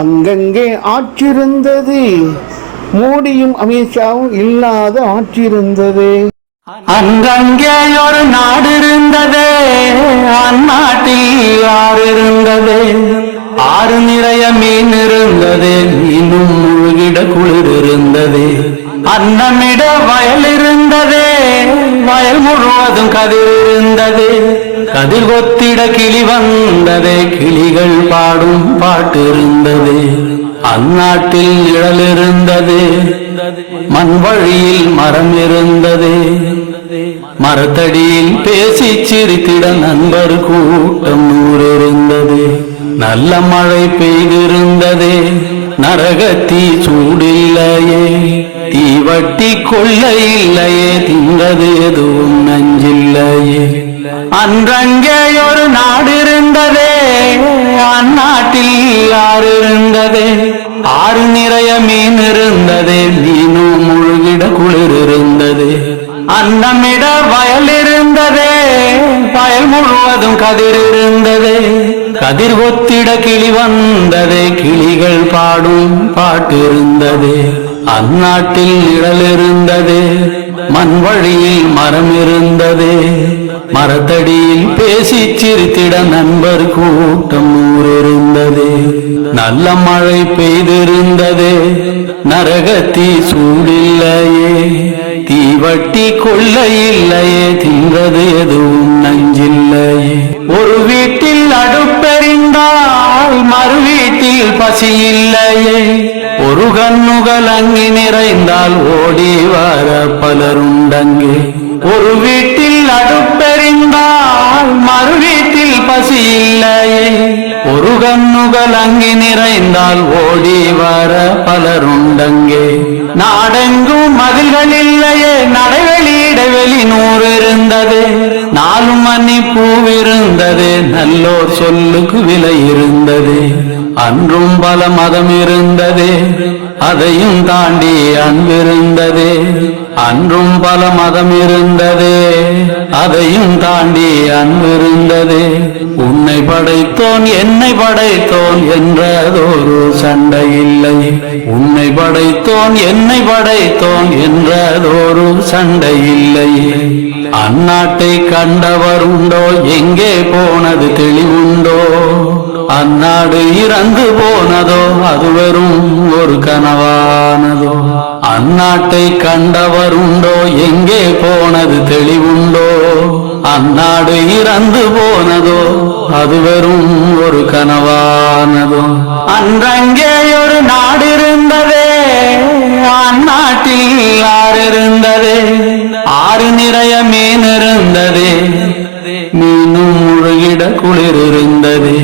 அங்கங்கே ஆற்றிருந்தது மோடியும் அமித்ஷாவும் இல்லாத ஆட்சி இருந்தது அங்கங்கே ஒரு நாடு இருந்தது அந்நாட்டில் ஆறு இருந்தது ஆறு நிறைய மீன் இருந்தது மீனும் முழுகிட குளிர் இருந்தது அன்னமிட வயல் இருந்தது வயல் முழுவதும் கதிர் இருந்தது கதிர்கொத்திட கிளி வந்ததே கிளிகள் பாடும் பாட்டு இருந்தது அந்நாட்டில் நிழல் இருந்தது மண் வழியில் மரம் இருந்தது மரத்தடியில் பேசி சிரித்திட நண்பர் கூட்டம் ஊரிருந்தது நல்ல மழை பெய்திருந்தது நரகத்தி சூடில்லையே தீவட்டி கொள்ள இல்லையே திங்கது எதுவும் நஞ்சில் அன்றங்கே ஒரு நாடு இருந்ததே அந்நாட்டில் ஆறு இருந்ததே ஆறு நிறைய மீன் இருந்ததே மீனும் முழுகிட குளிர் இருந்தது அன்னமிட வயல் இருந்ததே வயல் முழுவதும் கதிர் இருந்தது கதிர் ஒத்திட கிளி வந்ததே கிளிகள் பாடும் பாட்டு இருந்தது அந்நாட்டில் நிழல் இருந்தது மண் வழியில் மரம் இருந்தது மரத்தடியில் பேசி சிரித்திட நண்பர் கூட்டம் ஊரிருந்தது நல்ல மழை பெய்திருந்தது நரகத்தி சூடில்லையே தீவட்டி கொள்ள இல்லையே தின்றது எதுவும் நஞ்சில்லையே ஒரு வீட்டில் அடுப்பெறிந்தால் மறு வீட்டில் பசி இல்லையே ஒரு கண்ணுகள் அங்கி நிறைந்தால் ஓடி வர பலருண்டங்கே ஒரு வீட்டில் அடுப்பெறிந்தால் மறு வீட்டில் பசி இல்லை ஒரு கண்ணுகள் அங்கி நிறைந்தால் ஓடி வர பலருண்டங்கே நாடெங்கும் மதில்கள் இல்லையே நடைவெளி இடைவெளி நூறு இருந்தது நாலு மணி பூவிருந்தது நல்லோர் சொல்லுக்கு விலை இருந்தது அன்றும் பல மதம் இருந்ததே அதையும் தாண்டி அன்பிருந்ததே அன்றும் பல மதம் இருந்ததே அதையும் தாண்டி அன்பிருந்ததே உன்னை படைத்தோன் என்னை படைத்தோன் என்றதொரு சண்டை இல்லை உன்னை படைத்தோன் என்னை படைத்தோன் என்றதொரு சண்டை இல்லை அந்நாட்டை கண்டவர் உண்டோ எங்கே போனது தெளிவுண்டோ அந்நாடு இறந்து போனதோ அது வெறும் ஒரு கனவானதோ அந்நாட்டை கண்டவருண்டோ எங்கே போனது தெளிவுண்டோ அந்நாடு இறந்து போனதோ அது வெறும் ஒரு கனவானதோ அன்றங்கே ஒரு நாடு இருந்ததே அந்நாட்டில் ஆறு இருந்ததே ஆறு நிறைய மீன் இருந்ததே மீனும் முழுகிட குளிர் இருந்ததே